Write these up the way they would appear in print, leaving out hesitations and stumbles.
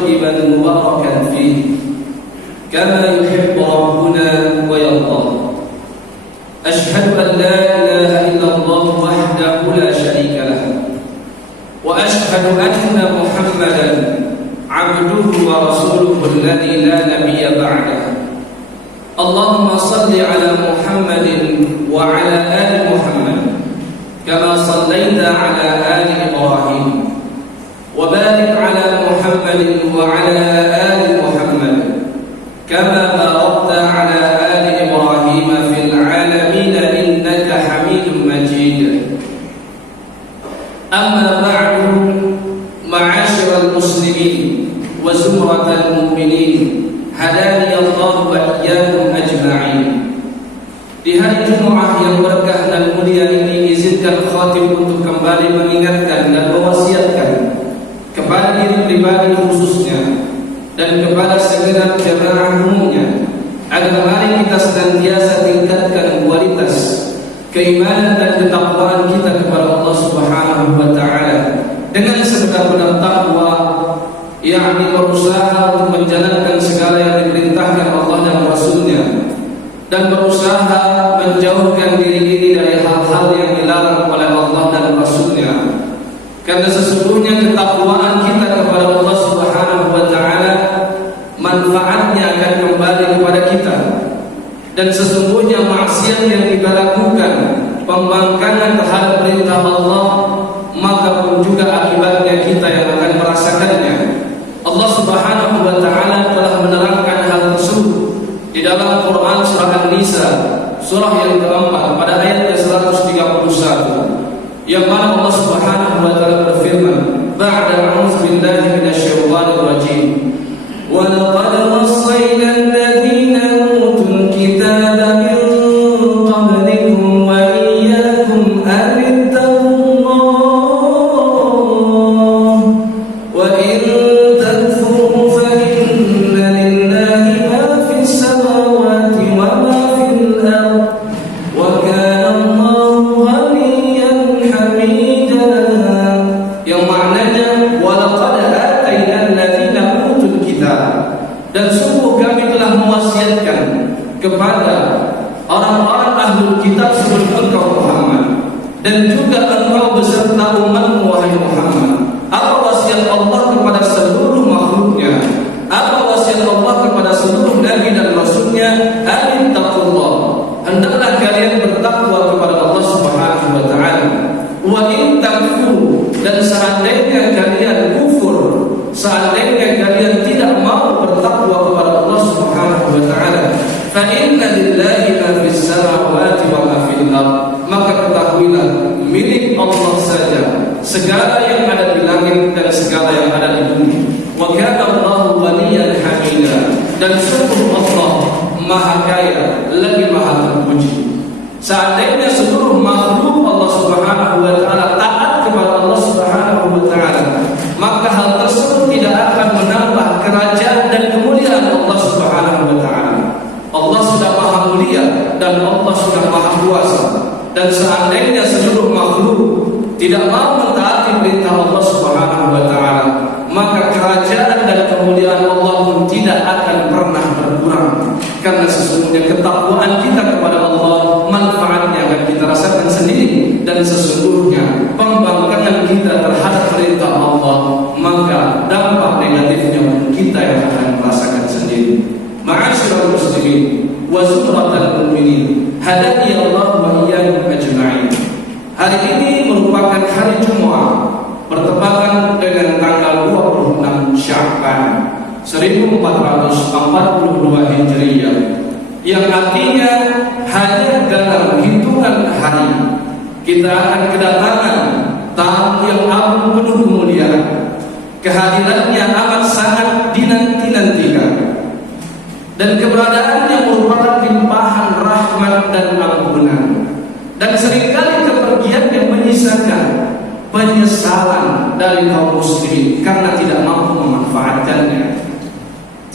طيبا مباركا فيه كما يحب ربنا ويرضى. أشهد أن لا إله إلا الله وحده لا شريك له، وأشهد أن محمدا عبده ورسوله الذي لا نبي بعده. اللهم صل على محمد وعلى آل محمد كما صليت على آل إبراهيم، وبارك على محمد وعلى آل محمد كما باركت على آل إبراهيم في العالمين إنك حميد مجيد. أما بعد، معاشر المسلمين وزمرة المؤمنين، hadani Allah wa iyyakum ajma'in. Di hari Jumat yang berkah dan mulia ini, izinkan khatib untuk kembali mengingatkan dan mewasiatkan kepada diri pribadi khususnya dan kepada segenap jemaah umumnya agar mari kita senantiasa tingkatkan kualitas keimanan dan ketakwaan kita kepada Allah Subhanahu wa taala dengan sebenar-benar takwa, yakni berusaha untuk menjalankan segala yang diperintahkan Allah dan Rasul-Nya, dan berusaha menjauhkan diri ini dari hal-hal yang dilarang oleh Allah dan Rasul-Nya. Karena sesungguhnya ketakwaan kita kepada Allah Subhanahu wa taala manfaatnya akan kembali kepada kita, dan sesungguhnya maksiat yang kita lakukan, pembangkangan terhadap perintah Allah, maka pun juga akibatnya kita yang akan merasakannya. Allah Subhanahu wa taala telah menerangkan hal tersebut di dalam Quran surah An-Nisa, surah yang keempat pada ayat ke-131, yang mana Allah Subhanahu wa taala berfirman, ba'da a'udzu billahi minasyaitonir rajim, wa laqad wassayna alladziina utul kitaba min qablikum wa iyyakum an ittaqullah wa in kepada orang-orang ahlul kitab sebelum engkau Muhammad, dan juga engkau beserta umatmu wahai Muhammad. Apa wasiat Allah kepada seluruh makhluknya? Apa wasiat Allah kepada seluruh nabi dan rasulnya? Anittaqullah, hendaklah kalian bertakwa kepada Allah Subhanahu wa taala. Wa in takfuru, dan seandainya kalian kufur, seandainya kalian tidak mau bertakwa kepada Allah Subhanahu wa taala, fa inna lillahi ma fis samawati wa ma fil ardh, maka ketahuilah milik Allah saja segala yang ada di langit dan segala yang ada di bumi. Wa kana Allahu ghaniyan hamida, dan sungguh Allah maha kaya lagi maha terpuji. Seandainya seluruh makhluk Allah Subhanahu wa taala taat kepada Allah Subhanahu wa taala, maka hal tersebut tidak akan menambah kerajaan dan kemuliaan Allah Subhanahu wa taala. Allah sudah maha mulia dan Allah sudah maha kuasa, dan seandainya seluruh makhluk tidak mau mentaati perintah Allah Subhanahu wa taala, maka kerajaan dan kemuliaan Allah pun tidak akan pernah berkurang. Karena sesungguhnya ketakwaan kita kepada Allah, manfaatnya akan kita rasakan sendiri, dan sesungguhnya pembangkangan kita terhadap perintah Allah, maka dampak negatifnya pun kita yang akan merasakan sendiri. Ma'asyiral muslimin wa zumratal mu'minin, hadani Allah wa iyyakum ajma'in. Hari ini merupakan hari Jumat, bertepatan dengan tanggal 26 Sya'ban 1442 Hijriah, yang artinya hanya dalam hitungan hari kita akan kedatangan tamu yang agung penuh kemuliaan. Kehadirannya amat sangat dinanti-nantikan, dan keberadaannya merupakan limpahan rahmat dan ampunan, dan seringkali kepergiannya menyisakan penyesalan dari kaum muslimin karena tidak mampu memanfaatkannya.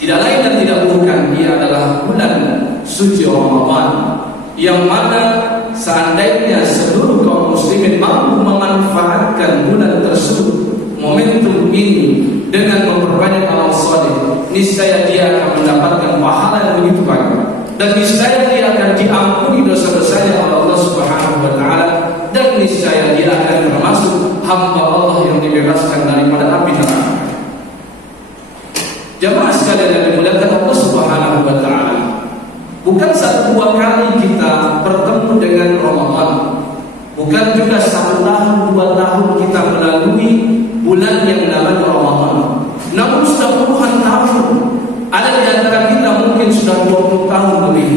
Tidak lain dan tidak bukan, ia adalah bulan suci Ramadan, yang mana seandainya seluruh kaum muslimin mampu memanfaatkan bulan tersebut, momentum ini, dengan memperbanyak amal niscaya dia akan mendapatkan pahala yang begitu banyak, dan niscaya dia akan diampuni dosa-dosanya oleh Allah Subhanahu wa taala, dan niscaya dia akan termasuk hamba Allah yang dibebaskan daripada api neraka. Jamaah sekalian yang dimuliakan Allah Subhanahu wa taala, bukan satu dua kali kita bertemu dengan Ramadan, bukan juga 1 tahun 2 tahun kita melalui bulan yang namanya Ramadan, namun sudah puluhan tahun. Ada di antara kita mungkin sudah 20 tahun lebih,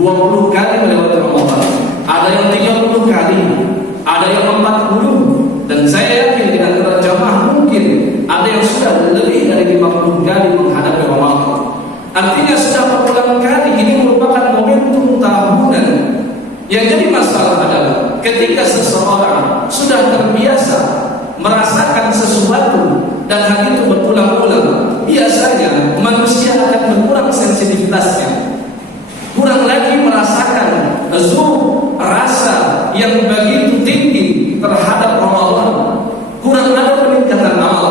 20 kali melewati Ramadan, ada yang 30 kali, ada yang 40, dan saya yakin di antara jamaah mungkin ada yang sudah lebih dari 50 kali menghadapi Ramadan. Artinya sudah berulang kali. Ini merupakan momentum tahunan. Yang jadi masalah adalah ketika seseorang sudah terbiasa merasakan sesuatu dan hal itu berulang-ulang, biasanya manusia akan berkurang sensitivitasnya, kurang lagi merasakan rasa yang begitu tinggi terhadap Ramadan, kurang ada peningkatan amal.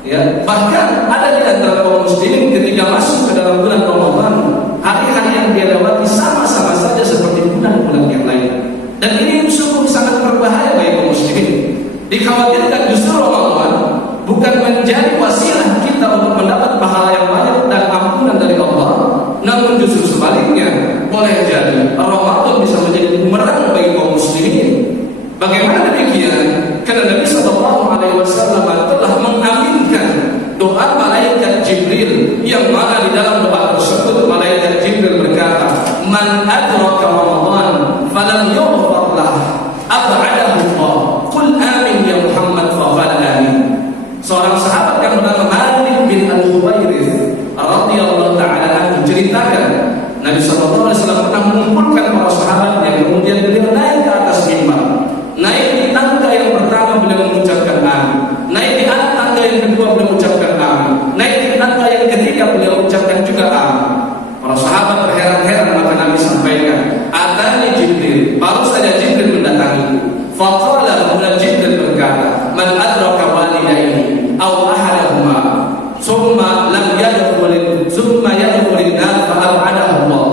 Ya, bahkan ada di antara kaum muslimin ketika masuk ke dalam bulan Ramadan, hari-hari yang dia lewati sama-sama saja seperti bulan-bulan yang lain. Dan ini sungguh sangat berbahaya bagi kaum muslimin. Dikhawatirkan justru Ramadan bukan menjadi wasilah kita untuk mendapat pahala yang banyak dan ampunan dari Allah, namun justru sebaliknya, boleh jadi Ramadan bisa menjadi bumerang bagi kaum muslimin. Bagaimana demikian? Karena Nabi SAW telah mengaminkan doa malaikat Jibril, yang mana di dalam doa tersebut malaikat Jibril berkata, "Man adraka Ramadan falam yughfar lah ab'adahu Allah. Qul amin ya Muhammad faqal amin." Seorang sahabat yang bernama Malik bin Al-Huwairith radhiyallahu taala anhu ceritakan, Nabi SAW pernah mengumpulkan para sahabat yang kemudian beliau naik ke atas mimbar. Naik di tangga yang pertama beliau mengucapkan amin, naik di atas tangga yang kedua beliau mengucapkan amin, naik di tangga yang ketiga beliau mengucapkan juga amin. Para sahabat berheran-heran, maka Nabi sampaikan, "Atani Jibril." Baru saja Jibril mendatangiku. Faqala, kemudian Jibril berkata, "Man adraka walidayni aw ahadahuma summa lam yadkhulin nar fa ab'adahu Allah."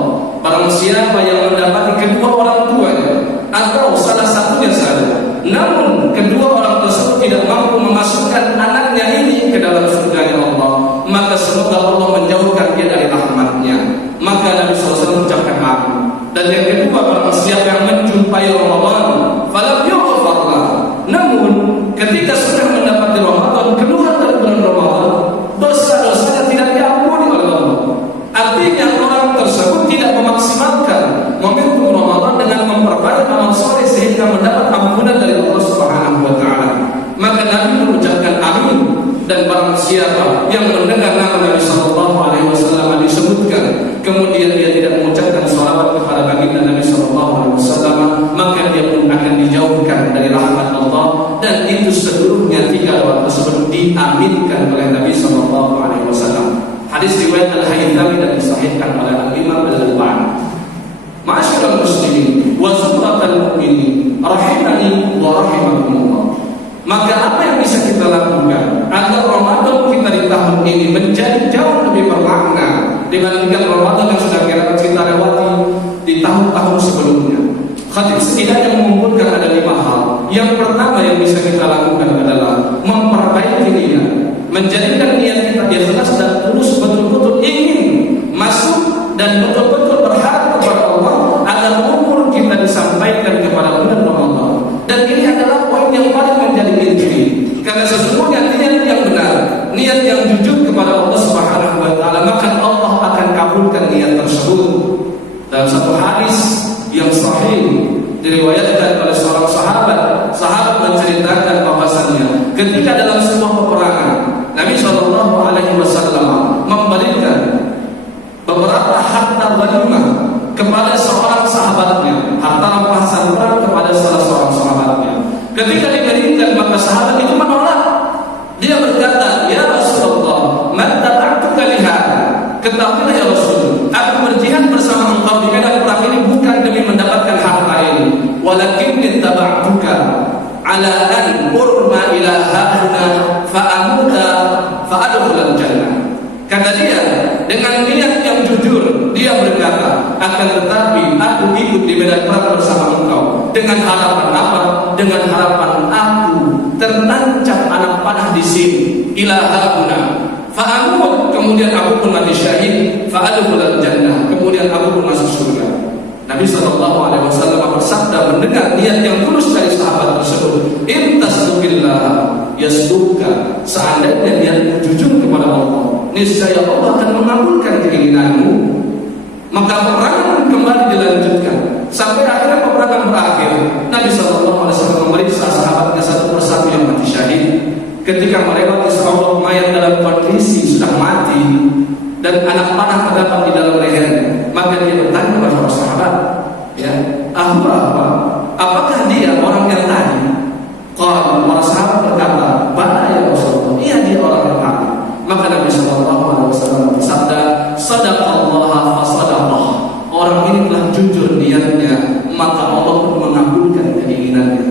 Barang siapa yang mendapati kedua orang tuanya atau salah satunya saja, namun kedua orang tersebut tidak mampu memasukkan anaknya ini ke dalam surga Allah, maka semoga Allah menjauhkan dia dari rahmatnya. Maka Nabi SAW mengucapkan amin. Dan yang kedua, barang siapa yang menjumpai Ramadan falam yughfar lah, namun ketika sudah mendapati Ramadan, keluar dari bulan Ramadan, dosa-dosanya tidak diampuni oleh Allah. Artinya orang tersebut tidak memaksimalkan momentum Ramadan dengan memperbanyak amal soleh sehingga mendapat ampunan dari Allah Subhanahu wa taala. Maka Nabi mengucapkan amin, dan barang siapa yang mendengar nama Nabi sallallahu alaihi wasallam disebutkan kemudian dia tidak mengucapkan salawat kepada baginda Nabi sallallahu alaihi wasallam, maka dia pun akan dijauhkan dari rahmat Allah, dan itu seluruhnya 3 doa tersebut diaminkan oleh Nabi sallallahu alaihi wasallam. Hadis riwayat Al-Haythami dan disahihkan oleh Al-Imam Al-Albani. Ma'asyiral muslimin wa zumratal mu'minin rahimani wa rahimakumullah. Maka apa yang bisa kita lakukan agar Ramadan kita di tahun ini menjadi jauh lebih bermakna dibandingkan Ramadan yang sudah kita lewati di tahun-tahun sebelumnya? Khatib setidaknya mengumpulkan ada 5 hal. Yang pertama yang bisa kita lakukan adalah memperbaiki niat, menjadikan niat kita ikhlas dan tulus, betul-betul ingin masuk dan betul-betul berharap kepada Allah agar umur kita disampaikan kepada bulan Ramadan. Dan ini adalah poin yang paling menjadi inti, karena sesungguhnya niat yang benar, niat yang jujur kepada Allah Subhanahu wa taala, maka Allah akan kabulkan niat tersebut. Dalam satu hadis yang sahih diriwayatkan oleh seorang sahabat menceritakan bahwasannya ketika dalam sebuah peperangan Nabi Shallallahu Alaihi Wasallam memberikan beberapa harta ghanimah kepada seorang sahabatnya, harta rampasan perang kepada salah seorang sahabatnya. Ketika diberikan, maka sahabat itu menolak. Dia berkata, "Ya Rasulullah, man tata'tuka lihada." Ketahuilah ya Rasul, aku berjihad bersama engkau di medan perang ini bukan demi mendapatkan harta ini, walakin ittaba'tuka ala an urma ila hauna fa amuta fa adkhulal jannah. Kata dia, dengan niat yang jujur, dia berkata, akan tetapi aku ikut di medan perang bersama engkau. Dengan harapan apa? Dengan harapan aku tertancap anak panah di sini. Ilahuna. Fa'amut, kemudian aku pun mati syahid. Fa'adkhulul jannah, kemudian aku pun masuk surga. Nabi SAW bersabda mendengar niat yang tulus dari sahabat tersebut, intasduqillah yasduqka, seandainya niatmu jujur kepada Allah, niscaya Allah akan mengabulkan keinginanmu. Maka peperangan kembali dilanjutkan sampai akhirnya peperangan berakhir. Nabi SAW memeriksa sahabatnya satu persatu yang mati syahid. Ketika melewati sekelompok mayat dalam kondisi sudah mati dan anak panah terdapat di dalam lehernya, maka dia bertanya kepada para sahabat, ya, apakah dia orang yang tadi? Kalau para sahabat berkata, bala ya Rasulullah, iya dia orang yang tadi. Maka Nabi SAW bersabda, sadaqallah fa sadaqah. Orang ini telah jujur niatnya, maka Allah pun mengabulkan keinginannya.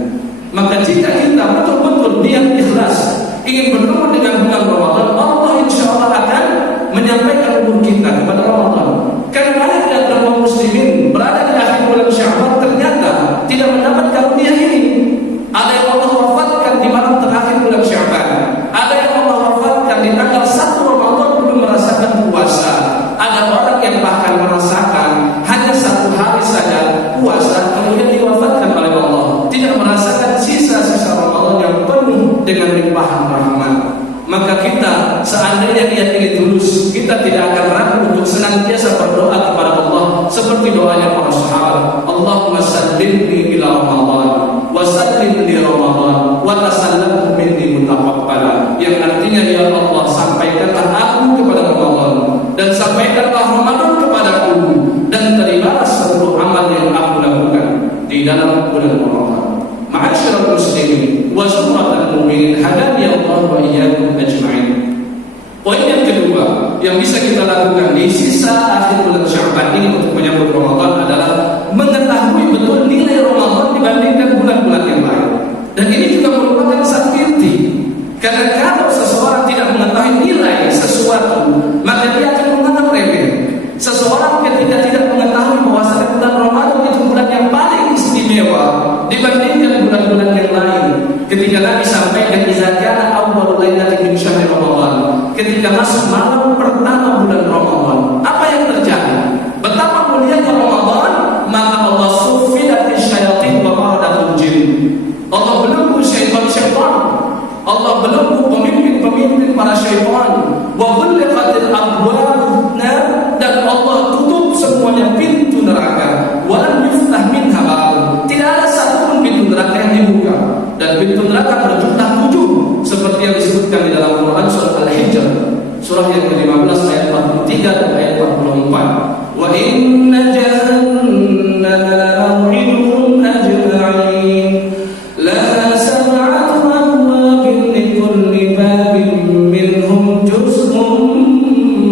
Maka jika kita betul-betul niat ikhlas ingin bertemu dengan bulan Ramadan, Allah insya Allah akan menyampaikan umur kita kepada Ramadan. Karena banyak di antara kaum muslimin berada di akhir bulan Syawal ternyata tidak mendapat karunia ini. Ada yang Allah wafatkan di malam terakhir bulan Syawal, ada yang Allah wafatkan di tanggal 1 Ramadan belum merasakan puasa. Ada orang yang bahkan merasakan hanya 1 hari saja puasa, kemudian diwafatkan oleh Allah, tidak merasakan sisa-sisa Ramadan yang penuh dengan limpahan rahmat. Maka kita seandainya niat ini tulus, kita tidak akan ragu untuk senantiasa berdoa kepada Allah seperti doanya para sahabat. Allahumma sallimni ila Ramadan wa sallim li Ramadan wa tasallamhu minni mutaqabbala. Yang artinya, ya Allah, sampaikanlah aku kepada Ramadan dan sampaikanlah Ramadan kepadaku, dan terimalah seluruh amal yang aku lakukan di dalam bulan Ramadan. Ma'asyiral muslimin wa suratul mu'minin, hadani Allah wa iyyakum ajma'in. Poin yang kedua yang bisa kita lakukan di sisa akhir bulan Sya'ban ini untuk menyambut Ramadan adalah mengetahui betul nilai Ramadan dibandingkan bulan-bulan yang lain. Dan ini juga merupakan satu inti. Karena kalau seseorang tidak mengetahui nilai sesuatu, maka dia akan menganggap remeh. Seseorang ketika tidak mengetahui bahwasanya bulan Ramadan itu bulan yang paling istimewa dibandingkan bulan-bulan yang lain. Ketika Nabi sampaikan idza kana awwalul lailatin min syahri Ramadan, ketika masuk malam pertama bulan Ramadan, apa yang terjadi? Betapa mulianya Ramadan, maka Allah sufidat syayatin wa maradatul jin. Allah belenggu syaitan-syaitan, Allah belenggu pemimpin-pemimpin para syaitan, wa ghulqatil abwabun nar, dan Allah tutup semuanya pintu neraka. Wa lam yuftah minha bab, tidak ada satupun pintu neraka yang dibuka. Dan pintu neraka berjumlah 7 seperti yang disebutkan di dalam Quran surah Al-Hijr, surah yang ke-15 ayat 43 dan ayat 44. Wa inna jahannama la'u'iduhum ajma'in, laha sab'atu abwabin likulli babin minhum juz'un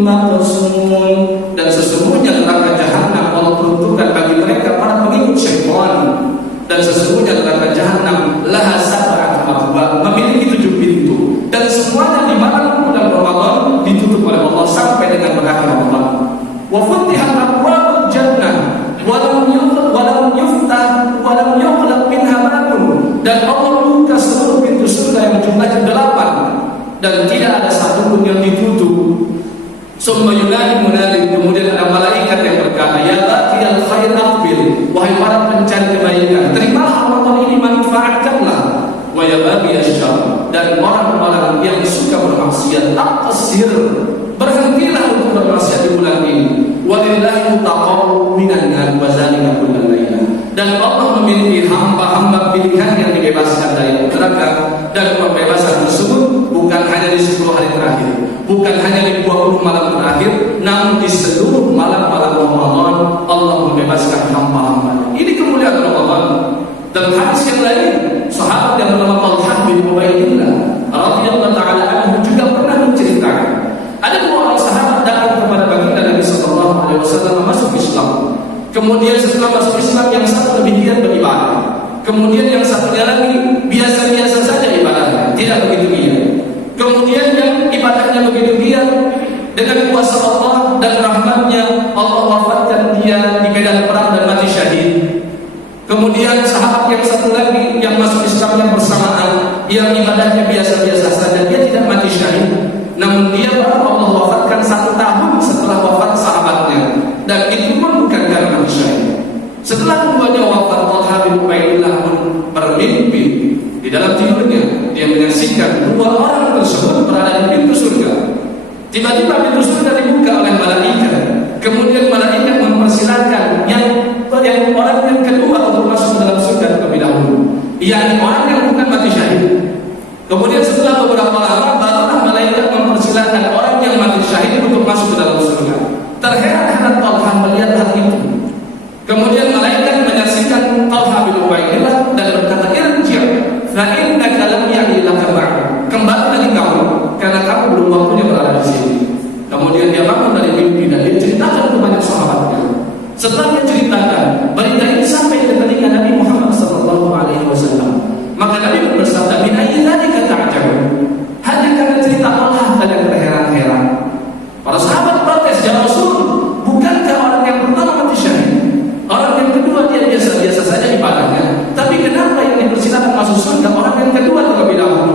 maqsum. Dan sesungguhnya neraka jahanam Allah peruntukkan bagi mereka para pengikut syaitan. Dan sesungguhnya neraka jahanam laha sab'atu abwab, memiliki 7 pintu, dan semuanya di malam bulan Ramadan ditutup oleh Allah sampai dengan berakhir Ramadan. Wa futihat abwabul jannah wa lam yuftah wa lam yughlaq minha babun, dan Allah buka seluruh pintu surga yang jumlahnya 8 dan tidak ada satupun yang ditutup. Summa yunadi munadi, kemudian ada malaikat yang berkata, ya baqiyal khair aqbil, wahai para pencari kebaikan, terimalah Ramadan ini, manfaatkanlah. Wa ya baqiyasy syarr, dan orang-orang yang suka bermaksiat, taqsir, berhentilah untuk bermaksiat di bulan ini. Walillahi mutaqawwu minan nar wa zalika kullal laila, dan Allah memiliki hamba-hamba pilihan yang dibebaskan dari neraka, dan pembebasan tersebut bukan hanya di 10 hari terakhir, bukan hanya di 20 malam terakhir, namun di seluruh malam-malam Ramadan Allah membebaskan hamba-hamba. Ini kemuliaan Ramadan. Dan hadis yang lain, sahabat yang bernama Talhah bin Ubaidillah radhiyallahu taala anhu juga pernah menceritakan, ada 2 orang sahabat datang kepada baginda Nabi sallallahu alaihi wasallam masuk Islam. Kemudian setelah masuk Islam, yang satu lebih giat beribadah, kemudian yang satunya lagi biasa-biasa saja ibadahnya, tidak begitu giat. Kemudian yang ibadahnya begitu giat dengan kuasa Allah dan rahmatnya Allah wafatkan dia di medan perang dan mati syahid. Kemudian sahabat yang satu lagi yang masuk Islamnya bersamaan, yang ibadahnya biasa-biasa saja, dia tidak mati syahid, namun dia baru Allah wafatkan 1 tahun setelah wafat sahabatnya, dan itu pun bukan karena mati syahid. Setelah keduanya wafat, Talha bin Ubaidillah pun bermimpi di dalam tidurnya, dia menyaksikan 2 orang tersebut berada di pintu surga. Tiba-tiba pintu surga dibuka oleh malaikat. Kemudian malaikat mempersilakan yang orang yang kedua untuk masuk ke dalam surga terlebih dahulu, yang orang yang bukan mati syahid. Kemudian setelah beberapa lama barulah malaikat mempersilakan orang yang mati syahid untuk masuk ke dalam surga. Terheran-heran Talha melihat hal itu. Kemudian malaikat menyaksikan Talha bin Ubaidillah dan berkata, "Irji' fa innaka lam ya'ilaka ba'd." Kembali lagi kamu, karena kamu belum waktunya berada di sini. Kemudian dia bangun dari mimpi dan dia ceritakan kepada sahabatnya. Setelah dia ceritakan, berita ini sampai ke telinga Nabi Muhammad SAW. Maka Nabi bersabda, "Min ayyi dzalika ta'jabun?" Hanya karena cerita Allah kalian terheran-heran. Para sahabat protes, "Ya Rasul, bukankah orang yang pertama mati syahid? Orang yang kedua dia biasa-biasa saja ibadahnya. Tapi kenapa yang dipersilakan masuk surga orang yang kedua terlebih dahulu?"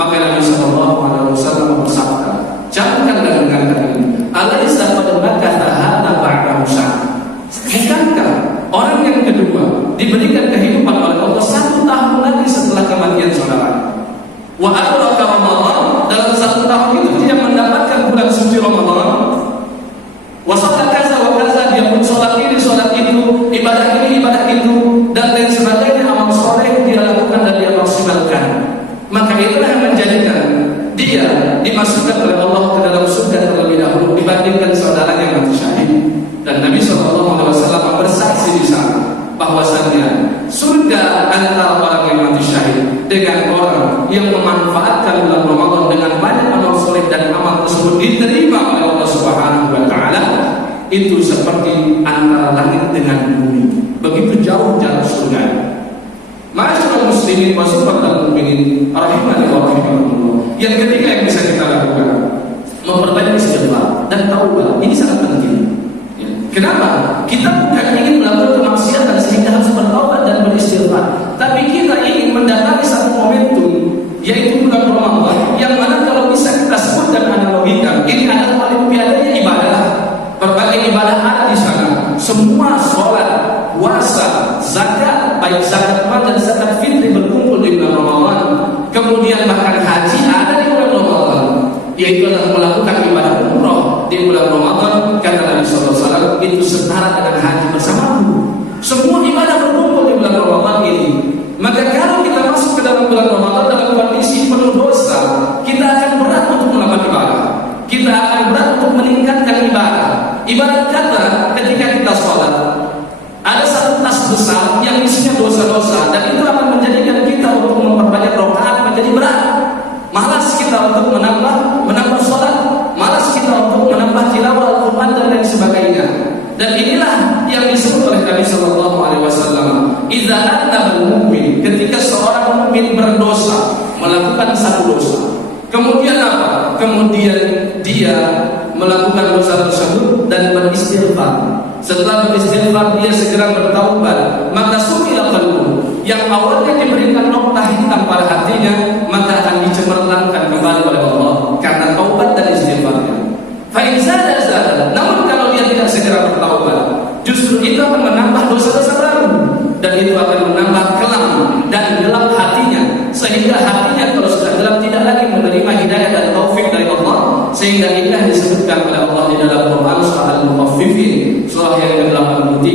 Maka Nabi SAW bersabda, "Jangan dengarkan ini. Alaisa qad makatha hadza ba'da musa." Bukankah orang yang kedua diberikan kehidupan oleh Allah 1 tahun lagi setelah kematian saudara? Wa adraka Ramadan, dalam 1 tahun itu dia mendapatkan bulan suci Ramadan. Wa sholat kaza wa kaza, dia pun sholat ini sholat itu, ibadah ini ibadah itu, dan lain sebagainya, amal soleh dia lakukan dan dia maksimalkan. Maka itulah yang menjadikan dia dimasukkan oleh Allah ke dalam surga terlebih dahulu dibandingkan saudaranya yang mati syahid. Dan Nabi SAW bersaksi di sana bahwasanya surga antara orang yang mati syahid dengan orang yang memanfaatkan bulan Ramadan dengan banyak amal soleh dan amal tersebut diterima oleh Allah Subhanahu wa taala, itu seperti antara langit dengan bumi. Begitu jauh jarak surga. Ma'asyiral muslimin wa subhanal mu'minin rahimani wa rahimakumullah. Yang ketiga yang bisa kita lakukan, memperbaiki istighfar dan taubat. Ini sangat penting. Kenapa? Kita bukan ingin melakukan kemaksiatan sehingga harus bertaubat dan beristighfar, tapi kita ingin mendatangi satu momentum, yaitu bulan Ramadan, yang mana kalau bisa kita sebut dan analogikan, ini adalah olimpiadanya ibadah. Berbagai ibadah ada di sana. Semua sholat, puasa, zakat, baik zakat mal dan zakat fitri berkumpul di bulan Ramadan. Kemudian bahkan haji ada di bulan Ramadan, yaitu adalah melakukan ibadah umroh di bulan Ramadan. Kata Nabi SAW, itu setara dengan haji bersamamu. Semua ibadah berkumpul di bulan Ramadan ini. Maka kalau kita masuk ke dalam bulan Ramadan dalam kondisi penuh dosa, kita akan berat untuk melakukan ibadah. Kita akan berat untuk meningkatkan ibadah. Ibarat kata ketika kita sholat, ada satu tas besar yang isinya dosa-dosa, dan itu akan menjadikan kita untuk memperbanyak rakaat menjadi berat. Malas kita untuk menambah sholat, malas kita untuk menambah tilawah Al-Quran dan lain sebagainya. Dan inilah yang disebut oleh Nabi SAW, idza adnabal mu'min, ketika seorang mukmin berdosa, melakukan satu dosa, kemudian apa? Kemudian dia melakukan dosa tersebut dan beristighfar. Setelah beristighfar dia segera bertaubat, maka sukila qalbuhu, yang awalnya diberikan noktah hitam pada hatinya, maka akan dicemerlangkan kembali oleh Allah karena taubat dan istighfarnya. Fa in zada zada, namun kalau dia tidak segera bertaubat, justru itu akan menambah dosa-dosa baru, dan itu akan menambah kelam dan gelap hatinya, sehingga hatinya kalau sudah gelap tidak lagi menerima hidayah dan taufik dari Allah. Sehingga inilah disebutkan oleh Allah di dalam Quran surah Al-Mutaffifin, surah yang ke-83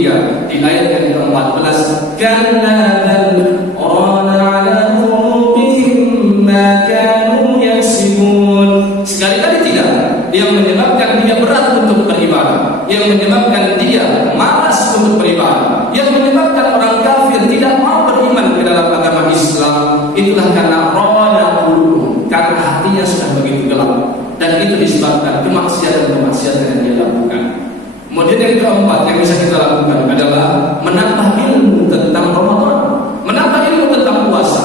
di ayat yang ke-14, "Kana bal rana 'ala qulubihim ma kanu yaksibun." Sekali-kali tidak, yang menyebabkan dia berat untuk beribadah, yang menyebabkan dia malas untuk beribadah, yang menyebabkan orang kafir tidak mau beriman ke dalam agama Islam, itulah karena rana qulubuhum, karena hatinya sudah begitu gelap. Dan itu disebabkan kemaksiatan-kemaksiatan yang dia lakukan. Kemudian yang keempat yang bisa kita lakukan adalah menambah ilmu tentang Ramadan, menambah ilmu tentang puasa.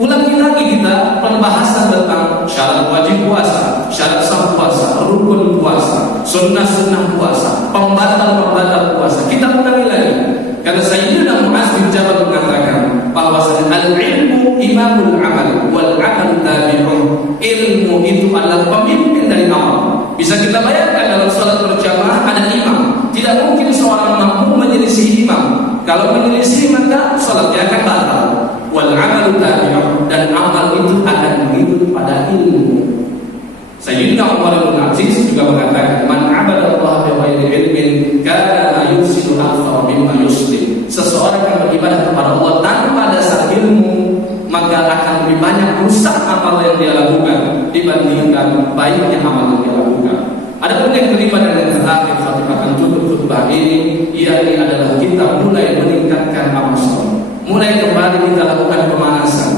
Ulangi lagi kita pembahasan tentang syarat wajib puasa, syarat sah puasa, rukun sunnah-sunnah puasa, pembatal-pembatal puasa. Kita ulangi lagi. Karena Sayyidina Mu'adz bin Jabal mengatakan bahwasanya al-ilmu imamul amal wal amal tabi'un. Ilmu itu adalah pemimpin dari amal. Bisa kita bayangkan dalam salat berjamaah ada imam. Tidak mungkin seorang makmum menyelisih imam. Kalau menyelisih maka salatnya akan batal. Wal amal tabi'un, dan amal itu akan mengikut pada ilmu. Sayyidina Umar bin Aziz juga mengatakan, "Man 'abada Allah bi ghairi ilmin kana la yufsidu akthar mimma yuslim." Seseorang yang beribadah kepada Allah tanpa dasar ilmu, maka akan lebih banyak rusak amal yang dia lakukan dibandingkan baiknya amal yang dia lakukan. Adapun yang kelima dan yang terakhir Khatib akan tutup khutbah ini, yakni adalah kita mulai meningkatkan amal saleh. Mulai kembali kita lakukan pemanasan.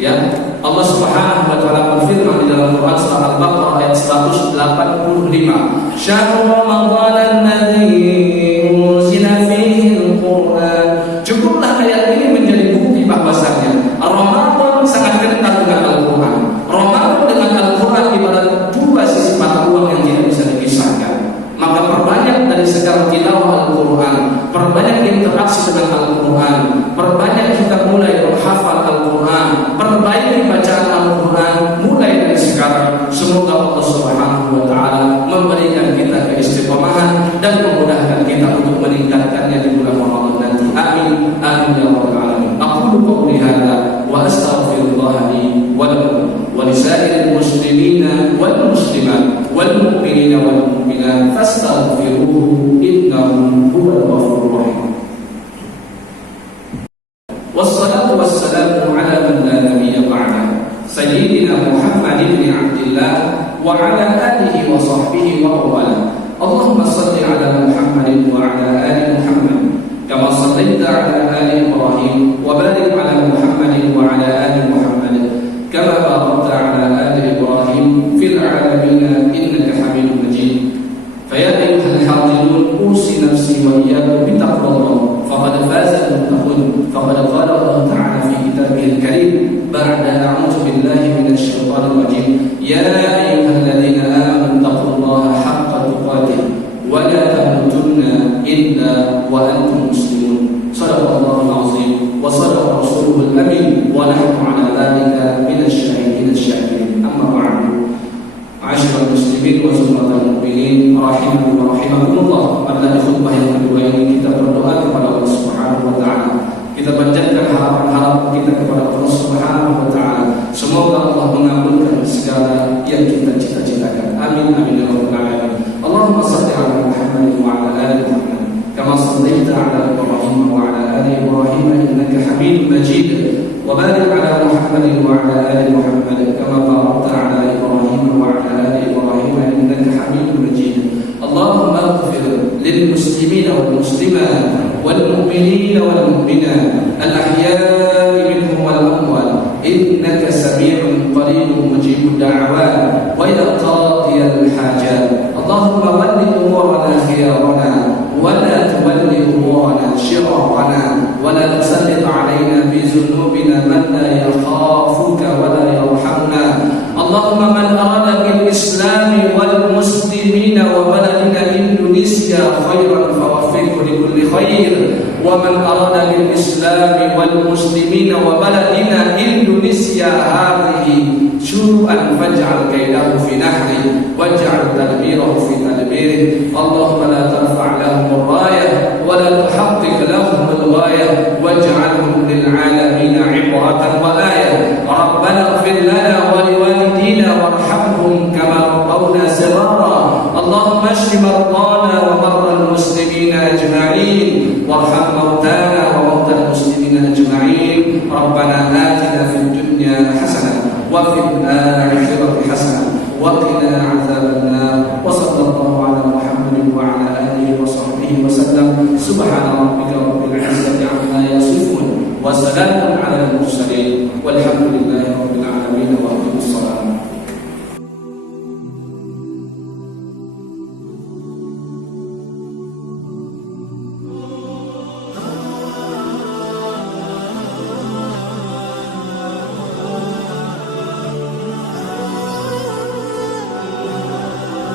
Ya, Allah Subhanahu wa taala berfirman di dalam Quran surah Al-Baqarah ayat 185, "Syahrul Ramadan alladzi unzila fihi al-Qur'an." Cukuplah ayat ini menjadi bukti bahwasanya Ramadan sangat kental dengan Al-Qur'an. Ramadan dengan Al-Qur'an ibarat dua sisi mata uang yang tidak bisa dipisahkan. Maka perbanyak dari segala tilawah Al-Qur'an, perbanyak interaksi dengan Al-Qur'an, perbanyak kita mulai menghafal Al-Qur'an, perbaiki bacaan Al-Qur'an mulai dari sekarang. Semoga Allah Subhanahu wa taala memberikan kita keistiqomahan dan memudahkan kita untuk meningkatkannya di bulan Ramadan nanti. Amin. Amin ya rabbal alamin. Aqulu qawli hadza wa astaghfirullah li wa lakum wa lisairil muslimina wal muslimat wal mu'minina wal mu'minat fastaghfiruhu innahu huwal ghafurur rahim. Wassalatu wassalamu ala man la nabiyya ba'da, sayyidina Muhammad ibn Abdillah wa ala alihi wa sahbihi wa wala. Allahumma salli ala Muhammad wa ala ali Muhammad kama sallaita ala ali Ibrahim wa barik ala Muhammad wa ala ali Muhammad kama barakta ala ali Ibrahim fil alamin innaka Hamidum Majid. Faya ayyuhal hadirun, usi nafsi wa iyyakum bi taqwallah faqad faza al-muttaqun. Faqad qala Allah ta'ala fi kitabihil karim ba'da a'udzu billahi minasy syaithanir rajim, ya ayyuhalladzina amanu taqullaha haqqa tuqatih wa la tamutunna illa wa antum muslimun. Shadaqallahul azim wa shadaqa rasuluhul amin wa nahnu 'ala dzalika minasy syahidin asy-syakirin. Amma ba'du. Ma'asyiral muslimin wa zumratal mu'minin rahimakum wa rahimakumullah. Pada khutbah yang kedua ini kita berdoa kepada Allah Subhanahu wa taala. Kita panjatkan harapan-harapan kita kepada Allah Subhanahu wa taala. Semoga Allah mengabulkan segala yang kita cita-citakan. Amin amin ya rabbal alamin. Allahumma shalli ala Muhammad wa ala ali Muhammad kama shallaita ala Ibrahim wa ala ali Ibrahim innaka Hamidum Majid. Wa barik ala Muhammad wa ala ali Muhammad kama barakta ala Ibrahim wa ala ali Ibrahim innaka Hamidum Majid. Allahumma ighfir lil muslimina wal muslimat والمؤمنين والمؤمنات الأحياء منهم والأموات إنك سميع قريب مجيب الدعوات ويا قاضي الحاجات. اللهم ول أمورنا خيارنا ولا تول أمورنا شرارنا ولا تسلط علينا بذنوبنا من لا يخافك ولا يرحمنا. اللهم من أراد بالإسلام والمسلمين وبلدنا إندونيسيا خيرا فوفقه لكل خير، ومن أراد بالإسلام والمسلمين وبلدنا إندونيسيا هذه سوءا فاجعل كيده في نحره واجعل